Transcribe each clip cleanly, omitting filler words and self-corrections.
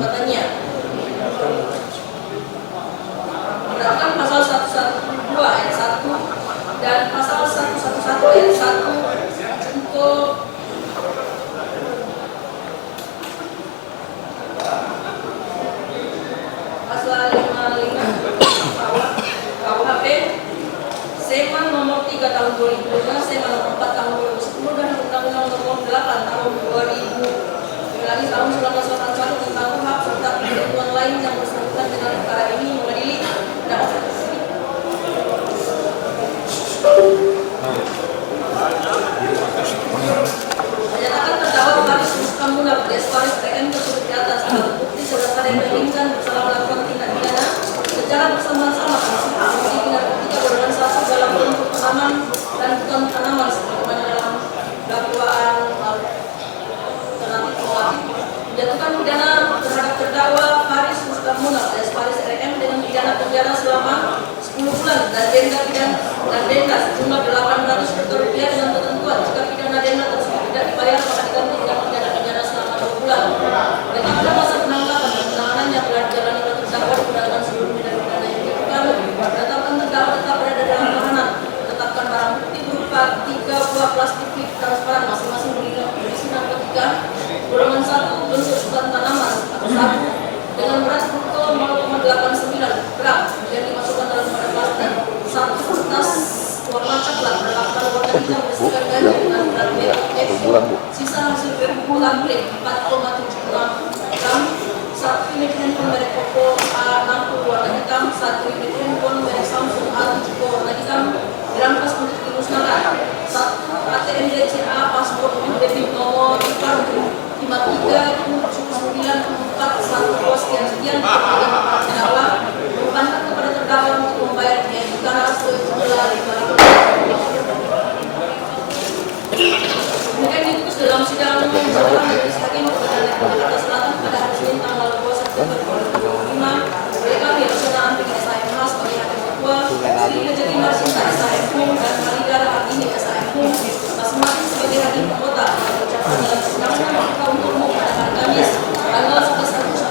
katanya. Berdasarkan pasal 112 ayat 1 dan pasal 111 ayat 1 untuk pasal 55 KUHP, Seman nomor 3 tahun 2005, Seman nomor 4 tahun 2010 dan Undang-Undang nomor 8 tahun 2000 lagi tahun 1981 tentang hak serta ketentuan lain yang bersangkutan dengan perkara ini mengadili dan menyatakan terdakwa Faris Muska Munaf alias Faris PM tersebut di atas alat bukti berdasarkan yang menginginkan bersalah melakukan tindak pidana secara bersama-sama mengkonsumsi narkotika golongan 1 dalam bentuk tanaman dan bukan tanaman sebagaimana dalam dakwaan menjatuhkan pidana terhadap terdakwa Faris Muska Munaf alias Faris RM dengan pidana penjara selama 10 bulan dan denda sejumlah 800 juta rupiah dengan ketentuan jika pidana denda tersebut tidak dibayar maka diganti dengan pidana penjara selama 2 bulan. Mereka pada masa penangkapan dan penahanan yang telah dijalani oleh terdakwa digunakan seluruh pidana yang dijatuhkan. Penetapan terdakwa tetap berada dalam tahanan. Menetapkan barang bukti berupa 3 buah plastik transparan masing-masing berisi narkotika golongan 1 bentuk bukan tanaman atau sabu dengan berat brutto 0,89 gram yang dimasukkan dalam wadah plastik, 1 kertas warna coklat berlapar warna hitam berisikan ganja dengan berat BF, sisa hasil bulan plate 4,76 gram, 1 unit handphone merek Oppo A60 warna hitam, 1 unit handphone merek Samsung A70 warna hitam dirampas untuk dimusnahkan, 1 ATM BCA paspor debit nomor IPAR 537941 sekian terdakwa membebankan kepada terdakwa untuk membayar biaya negara sejumlah 5.000. Demikian diputus dalam sidang jabatan Majelis Hakim Pengadilan Negeri Jakarta Selatan pada hari Senin tanggal 2 September 2025. BKP Rosanaan Pegi SHMH sebagai hakim ketua, Sri Rejeki Marsinta SHMH dan Malida Rahadini SHMH masing-masing sebagai hakim anggota ucapan dalam persidangan membuka untuk umum pada hari Kamis tanggal 11 Agustus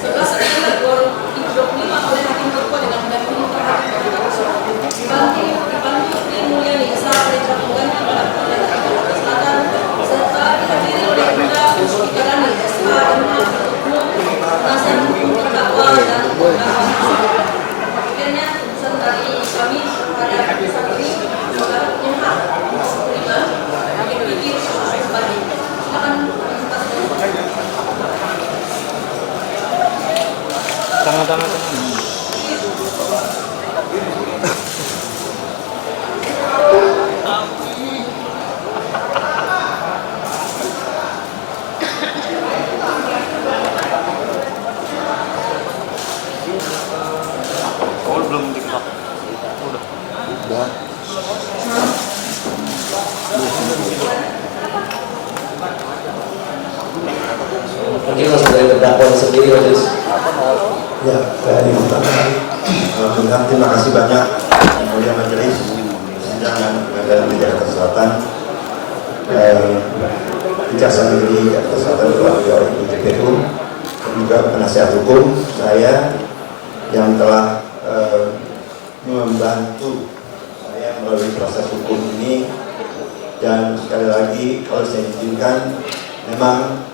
11 September 2025 oleh hakim ketua dengan mendampingi terhadap dibantu Sri Mulyani SH Reja Pengganti pada Pengadilan Negeri Jakarta Selatan serta dihadiri oleh Bunda Puspikarani SH MH Umum penasihat hukum terdakwa dan terdakwa. Akhirnya keputusan dari kami pada keputusan ini saudara punya hak terima pikir kembali. Silakan tangan. Belum diketok. Udah. Mungkin langsung dari terdakwa sendiri, Majelis. Ya, dari Alhamdulillah, terima kasih banyak Yang Mulia Majelis Persidangan Pengadilan Negeri Jakarta Selatan, Kejaksaan Negeri Jakarta Selatan keluarga Ibu JPU dan juga penasihat hukum saya yang telah membantu saya melalui proses hukum ini. Dan sekali lagi kalau saya izinkan, memang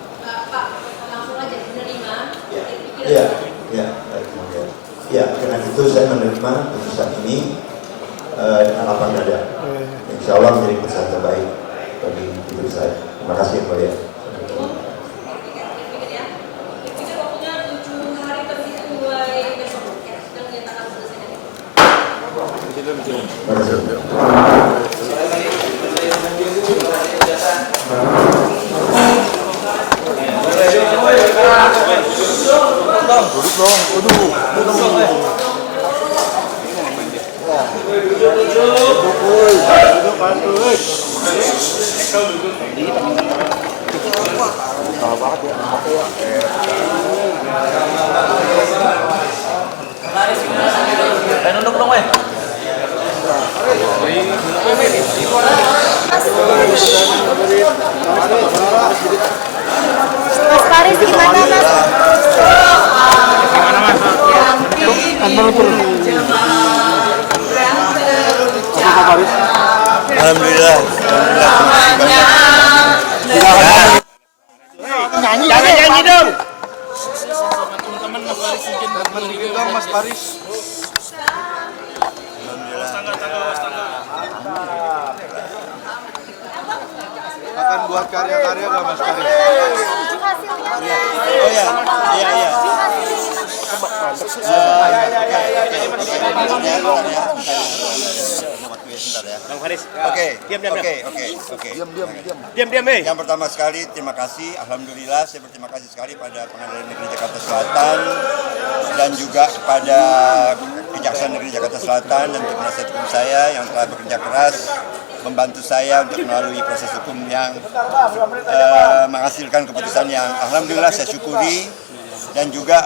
Ya, karena itu saya menerima putusan ini dengan lapang dada. Insya Allah menjadi keputusan terbaik bagi hidup saya. Terima kasih yang mulia. waktunya 7 hari terhitung mulai besok ya, sudah menyatakan selesai. Terima kasih. Duduk dong. Kalau banget ya. Nunduk dong, weh. Alhamdulillah. Nyanyi dong. Mas Paris. Akan buat karya-karya nggak Mas Paris? Oh ya, iya. Bang Faris. Oke. Diam. Diam. Yang pertama sekali terima kasih, alhamdulillah saya berterima kasih sekali pada Pengadilan Negeri Jakarta Selatan dan juga kepada Kejaksaan Negeri Jakarta Selatan dan tim penasihat hukum saya yang telah bekerja keras membantu saya untuk melalui proses hukum yang menghasilkan keputusan yang alhamdulillah saya syukuri. Dan juga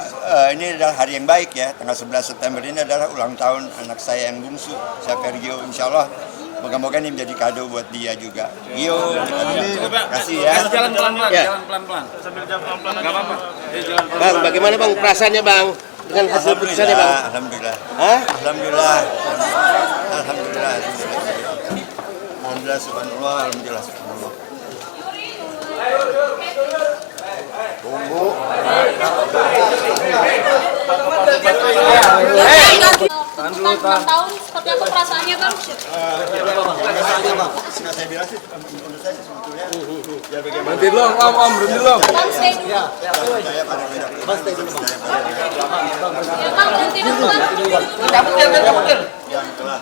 ini adalah hari yang baik ya, tanggal 11 September ini adalah ulang tahun anak saya yang bungsu, saya Vergio, insya Allah moga-moga ini menjadi kado buat dia juga. Gio, terima kasih ya. Jalan pelan-pelan, Ya. jalan pelan-pelan. Sambil jalan pelan-pelan. Enggak apa-apa. Bang, bagaimana Bang perasaannya Bang dengan hasil putusannya Bang? Alhamdulillah. Hah? Alhamdulillah. Subhanallah, alhamdulillah. Tuntutan 6 tahun, seperti apa perasaannya Bang? Saya bilang sih, menurut saya sebetulnya ya bagaimana Berhenti dulu, Om, berhenti dulu. Bang, stay dulu. saya pada Ya Bang, berhenti dulu Bang. yang telah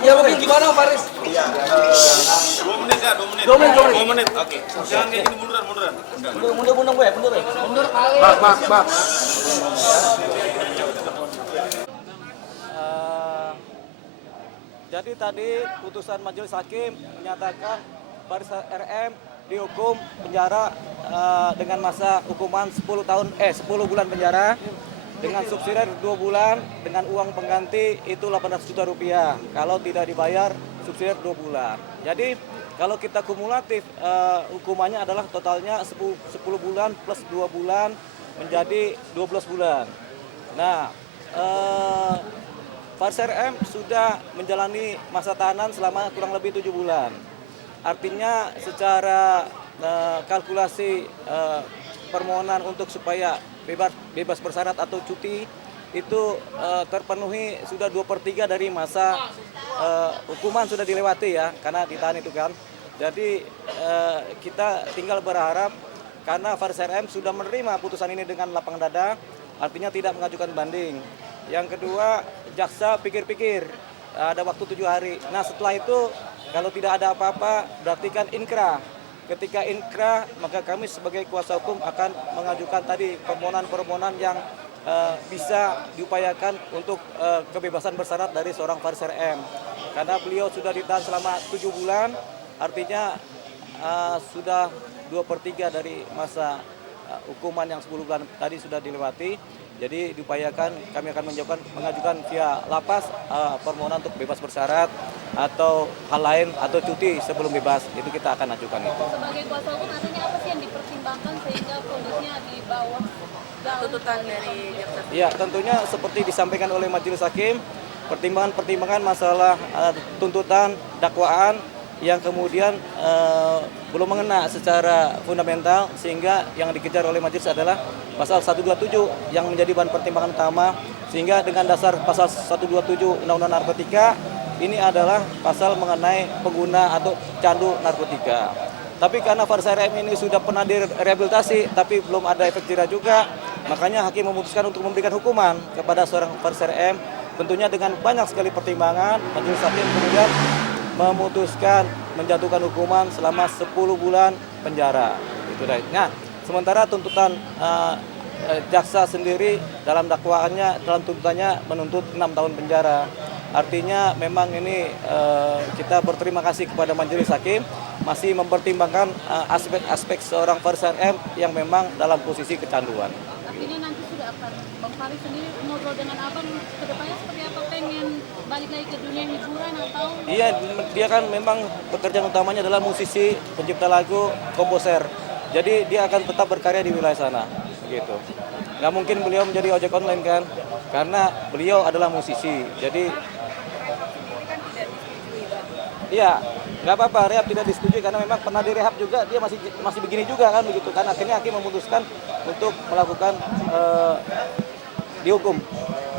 Ya mungkin gimana Faris? 2 menit ya, 2 menit. 2 menit. Oke. Jangan kayak gini munduran. Mundur kali. Mak. Jadi tadi putusan majelis hakim menyatakan Faris RM dihukum penjara dengan masa hukuman 10 bulan penjara dengan subsidi 2 bulan dengan uang pengganti itu 800 juta rupiah. Kalau tidak dibayar subsidi 2 bulan. Jadi kalau kita kumulatif hukumannya adalah totalnya 10 bulan plus 2 bulan menjadi 12 bulan. Nah, Faris RM sudah menjalani masa tahanan selama kurang lebih 7 bulan. Artinya secara kalkulasi permohonan untuk supaya bebas bersyarat atau cuti itu terpenuhi sudah 2/3 dari masa hukuman sudah dilewati ya, karena ditahan itu kan. Jadi kita tinggal berharap karena Faris RM sudah menerima putusan ini dengan lapang dada, artinya tidak mengajukan banding. Yang kedua, jaksa pikir-pikir, ada waktu 7 hari. Nah setelah itu kalau tidak ada apa-apa berarti kan inkrah. Ketika inkrah maka kami sebagai kuasa hukum akan mengajukan tadi permohonan-permohonan yang bisa diupayakan untuk kebebasan bersyarat dari seorang Faris RM. Karena beliau sudah ditahan selama 7 bulan, artinya sudah 2/3 dari masa hukuman yang 10 bulan tadi sudah dilewati. Jadi diupayakan kami akan mengajukan via lapas permohonan untuk bebas bersyarat atau hal lain atau cuti sebelum bebas, itu kita akan ajukan itu. Sebagai kuasa hukum artinya apa sih yang dipertimbangkan sehingga kondisinya di bawah tuntutan dari jaksa? Ya, tentunya seperti disampaikan oleh majelis hakim, pertimbangan masalah tuntutan dakwaan yang kemudian belum mengena secara fundamental, sehingga yang dikejar oleh majelis adalah pasal 127 yang menjadi bahan pertimbangan utama, sehingga dengan dasar pasal 127 Undang-Undang Narkotika ini adalah pasal mengenai pengguna atau candu narkotika. Tapi karena Faris RM ini sudah pernah direhabilitasi tapi belum ada efek jerah juga, makanya hakim memutuskan untuk memberikan hukuman kepada seorang Faris RM. Tentunya dengan banyak sekali pertimbangan, majelis hakim kemudian memutuskan menjatuhkan hukuman selama 10 bulan penjara. Itu dah. Nah, sementara tuntutan jaksa sendiri dalam dakwaannya, dalam tuntutannya menuntut 6 tahun penjara. Artinya memang ini kita berterima kasih kepada majelis hakim masih mempertimbangkan aspek-aspek seorang Faris RM yang memang dalam posisi kecanduan. Artinya nanti sudah akan Bang Faris sendiri ngobrol dengan Abang ke depannya seperti apa, pengen balik lagi ke dunia hiburan atau Iya, dia kan memang pekerjaan utamanya adalah musisi, pencipta lagu, komposer. Jadi dia akan tetap berkarya di wilayah sana, begitu. Nggak mungkin beliau menjadi ojek online kan, karena beliau adalah musisi. Jadi, iya, nggak apa-apa, rehab tidak disetujui karena memang pernah direhab juga, dia masih begini juga kan, begitu. Kan akhirnya hakim memutuskan untuk melakukan dihukum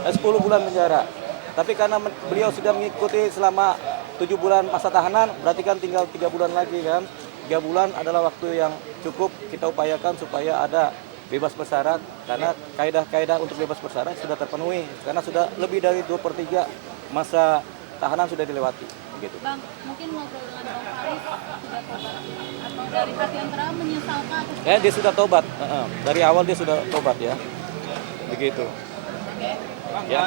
10 bulan penjara. Tapi karena beliau sudah mengikuti selama 7 bulan masa tahanan, berarti kan tinggal 3 bulan lagi kan. 3 bulan adalah waktu yang cukup kita upayakan supaya ada bebas bersyarat, karena kaidah-kaidah untuk bebas bersyarat sudah terpenuhi, karena sudah lebih dari 2/3 masa tahanan sudah dilewati. Gitu. Bang, mungkin ngobrol dengan Bang Faris sudah tobat atau dari hati yang terang menyesalkan atau Dia sudah tobat, dari awal dia sudah tobat ya, begitu. Bang, Ya.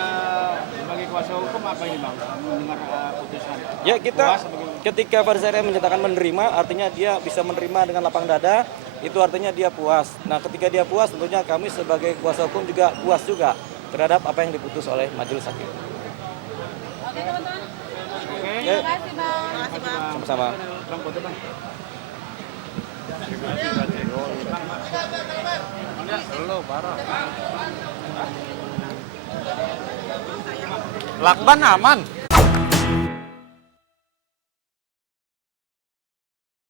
sebagai kuasa hukum apa ini bang? Mendengar putusan. Ya kita ketika Faris RM menyatakan menerima, artinya dia bisa menerima dengan lapang dada, itu artinya dia puas. Nah ketika dia puas, tentunya kami sebagai kuasa hukum juga puas juga terhadap apa yang diputus oleh majelis hakim. Oke teman-teman. Ya, Terima kasih Bang. sama-sama. Bang, foto bang. Lakban aman.